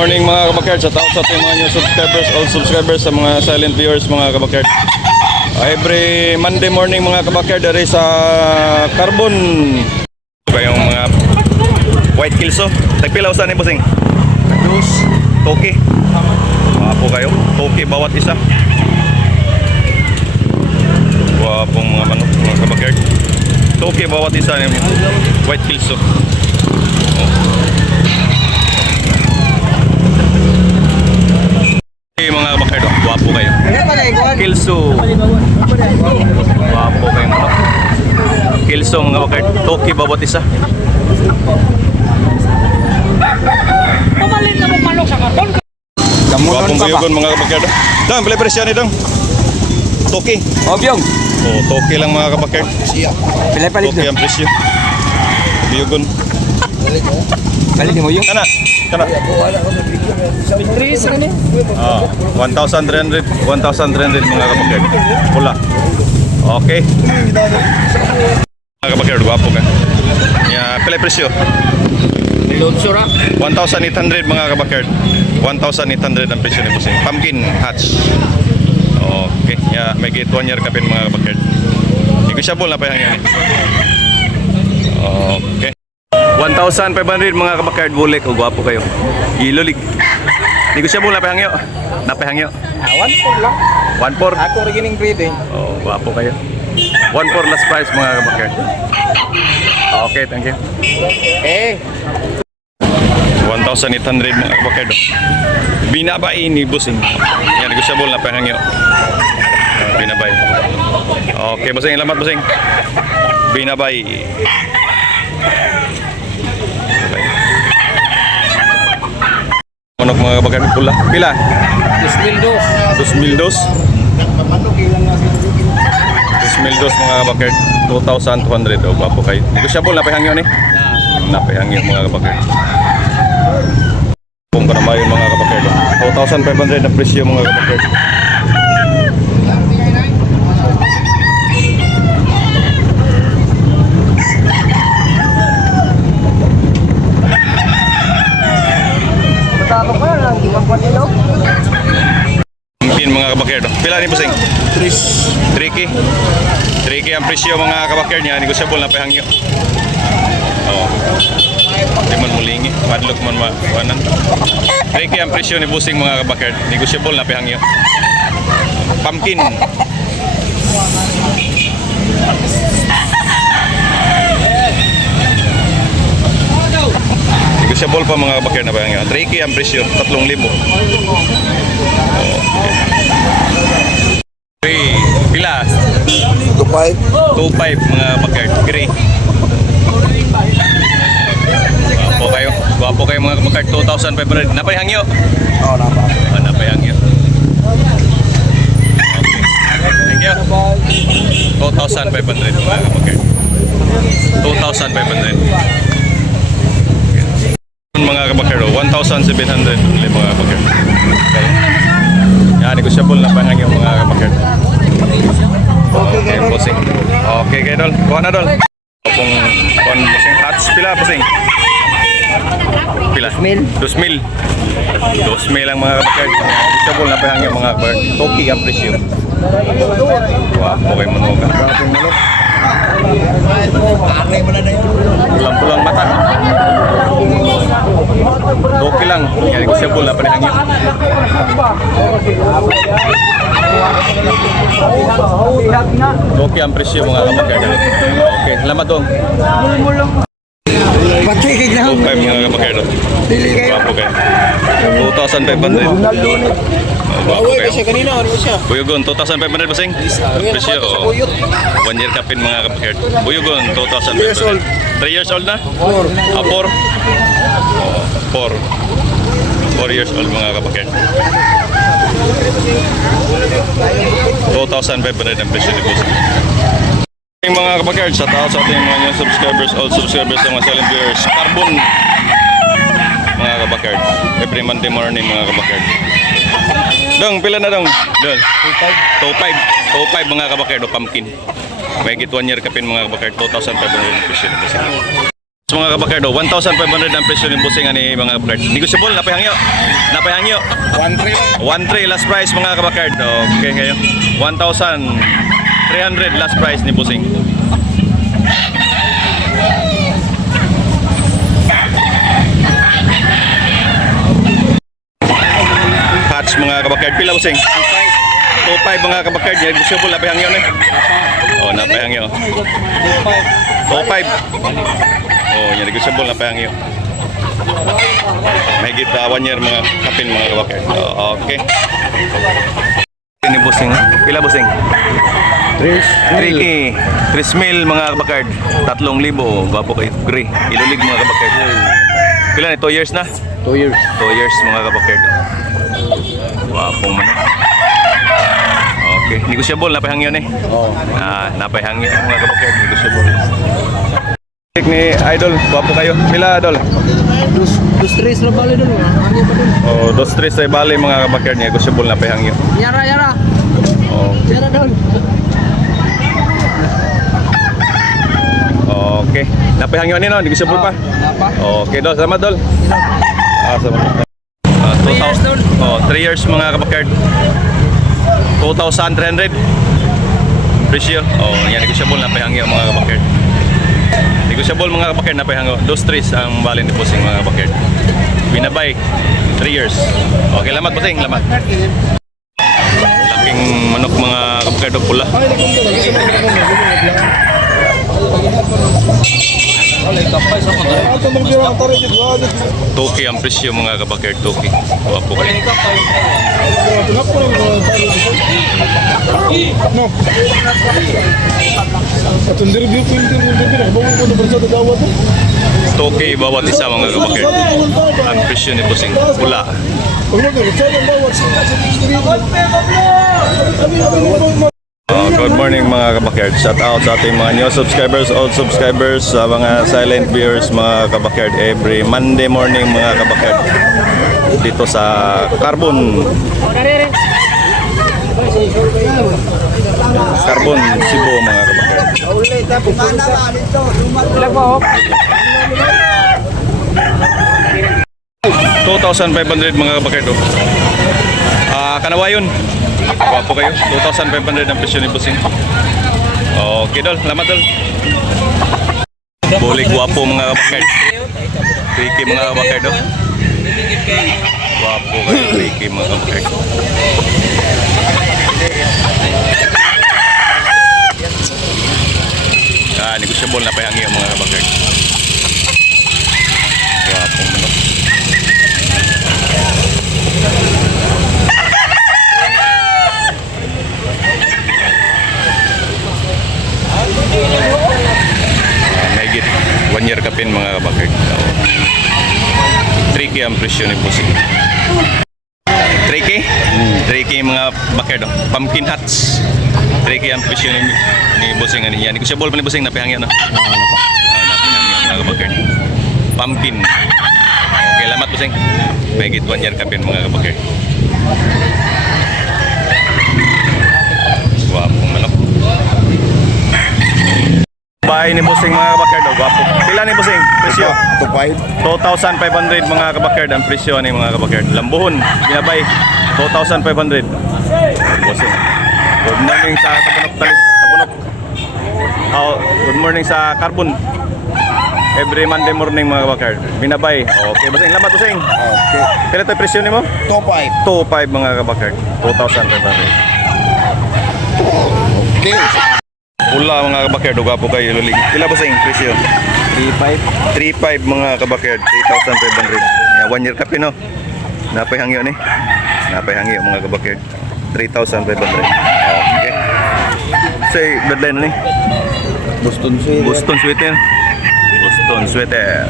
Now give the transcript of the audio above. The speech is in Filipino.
morning mga kabakard sa tao sa ating mga new subscribers, all subscribers sa mga silent viewers mga kabakard. Every Monday morning mga kabakard dari sa Carbon. Kayong mga white kills oh. Tagpila usan ni bossing? Dos. Toki. Wapo kayo. Toki bawat isa. Wapong mga manok mga kabakard. Toki bawat isa ni white kills oh. Wapo kayo. Kilso. Wapo kayo mga Kilso mga kabakard. Toki bawat isa. Pamalit na mo manok sa karton. Wapong buyugon mga kabakard. Dang, pala presyo ni Dang. Toki. Obyong. Oh, toki lang mga kabakard. Pilay palit Toki ang presyo. Buyugon. Palit mo yung. Kana, kana. Tris eh. Ah, 1,300, 1,300 mga kabakard. Pula. Okay. Mga kabakard, wapo ka. Ya, pala presyo. Load sura. 1,800 mga kabakard. 1,800 ang presyo ni Bossing. Pumpkin hatch. Okay. Ya, may gate one year kapin mga kabakard. Negotiable na pa yan. Okay. 1,500 mga kabakard bulik. O gwapo kayo. Ilulig. Negotiable na pa hangyo. Napahangyo. Awan po lang. 1,400. Ako rin gining breeding. Oh, gwapo kayo. 1,400 last price mga kabakard. Okay, thank you. Eh. 1,800 mga kabakado. Binabay ni Busing. Yan, negosyable na pahangyo. Uh, binabay. Okay, Busing. Salamat, Busing. Binabay. Manok mga kabakado. Pula. Pila? Ismil dos. 2,000 dos. 2,000 dos mga kabakado. 2,200. O, gwapo kayo. Negosyable na pahangyo ni. Na. Napahangyo mga kabakado. Kung ka naman yung mga kapakerd. 2,500 na presyo mga kapakerd. Matapos pa lang. Di ba pa nilo? Pin mga kapakerd. Pila ni Busing? Tris. 3K. 3K ang presyo mga kapakerd niya. Negosyable na pahangyo. Oo. Di man mulingi. Madlok man mawanan. 3K ang presyo ni Busing mga kapakerd. Negosyable na pahangyo. Pumpkin. Negosyable pa mga kapakerd na pahangyo. 3K ang presyo. 3,000. Okay. Pila? Dubai. 2.5 mga bakard. Gray. Gwapo kayo. Gwapo kayo mga bakard. 2,500. Napay hangyo. Oh, napa. Ah, napay hangyo. Okay. Thank you. 2,500 mga bakard. 2,500. Mga kabakero, 1,700 ulit mga kabakero. Okay. Yan, negosyable na pa hangyo mga kabakero. Okay, bossing. Okay, kay Dol. Kuha na, Dol. Kung na, bossing. Hats, pila, bossing? Pila? Mil. Dos mil. Dos mil ang mga kapagkard. Isabol na pahang yung mga kapagkard. Toki ang presyo. Wow, okay mo nung kapagkard. manok. Pulang-pulang mata. Toki lang. Yan, isabol na pahang yung. Toki ang presyo mga kapagkard. Okay, salamat dong. Patikig na. Okay, mga kapagkard. Wapo kayo. 2,500. Wapo kayo. kanina. Ano siya? Buyugon, 2,500 basing? Presyo, oh. One year kapin mga kapakert. Buyugon, 2,500. 3 years old. 3 years old na? 4. Ah, 4? Oh, 4. 4 years old mga kapakert. 2,500 ang presyo ni Boss. Yung mga kapakert, sa tao sa ating mga new subscribers, all subscribers sa mga silent viewers, Carbon mga kabakard. Every Monday morning mga kabakard. Dong, pila na dong? Dong. 2.5. 2.5 mga kabakard o pumpkin. May git one year kapin mga kabakard. 2,500 pesos na kasi. So mga kabakardo, 1,500 ang presyo ng busing ani mga kabakardo. Negotiable, napahangyo. Napahangyo. 1-3. 1,300 last price mga kabakardo. Okay kayo. 1,300 last price ni busing. Hatch mga kabakardo. Pila busing? 2,500 mga kabakardo. Negotiable, napahangyo na. Oh, napahangyo. 2,500. Oh, yan negotiable na payang iyo. May git uh, one year mga kapin mga. Oh, okay. Ini busing. Pila busing? 3K. 3 mil mga kabakard. 3,000. Gwapo kayo. Gray. Ilulig mga kabakard. Pila? 2 years na? 2 years. 2 years mga kabakard. Gwapong man. Okay. Negotiable na payang yun eh. Oo. Ah, napayang yun mga kabakard. Negotiable. Ni Idol, gwapo kayo. Pila Idol? Dus, dus tres na bali doon. Ano pa doon? Oh, dos tres ay bali mga kabakard niya. Negotiable na payang yun. Yara, yara. Oh, Yara doon. okay. Napayang yun no, negotiable pa. Napa? Okay, Dol. Salamat, Dol. Ah, salamat. Ah, 3 years, 2,000. Dol. Oh, 3 years mga kabakard. 2,300. Presyo. Oh, yan negotiable na payang yun mga kabakard. Negotiable mga kabakard na payang Dos tres ang bali ni Pusing mga kabakard. Binabay. 3 years. Okay, lamat Pusing. Lamat. Laking manok mga kabakard o pula. Toki ang presyo mga kabakard. Toki. Wapo kayo. Toki bawat isa mga kabakard. Ang presyo ni Pusing. Pula. Uh, good morning mga kabakyard. Shout out sa ating mga new subscribers, old subscribers, sa mga silent viewers mga kabakyard. Every Monday morning mga kabakyard. Dito sa Carbon. Carbon, Cebu mga kabakyard. Ilan po? 2,500 mga oh. Ah, kanawayon. Gwapo kayo. 2,500 ang presyo ni Busing. Okay, Dol. Lamat, Dol. Buli gwapo mga kabakyard. Tricky mga kabakyard. oh. Gwapo kayo. Tricky mga kabakyard. Ah, negosyable na payangi ang mga kabakyard. Gwapo manok. Ah, Mahigit kapin mga kabakard. So, 3K ang presyo ni Pusi. 3K? 3K mga bakard. oh. Pumpkin hats. 3K ang presyo ni, ni Busing. Ano yan? Negosyable pa ni Busing. Napihang yan. No? Ah, napihang yan mga kabakard. Pumpkin. Okay, lamat Busing. Mahigit one year kapin mga kabakard. Wapong manok. Bahay ni Busing mga kabakard. Oh, gwapo. Pila ni Busing? Presyo? 2,500. 2,500 mga kabakard ang presyo ni mga kabakard. Lambuhon, binabay 2,500. Busing. Good morning sa Sabunok Talit, Sabunok. Oh, good morning sa Carbon. Every Monday morning mga kabakard. Binabay. Okay, Busing. Lamat Busing. Okay. Kailan tayo presyo ni mo? 2,500. 2,500 mga kabakard. 2,500. Okay. Pula mga kabakard. Uga po kayo lulig. Pila Busing presyo? 3-5. 3.5 mga kabakard, 3,500. Yan, one year kape no. Napay hangyo ni. Napay hangyo mga kabakard. 3,500. Okay. Say, deadline ni. Boston Sweet. Boston sweater. Boston sweater.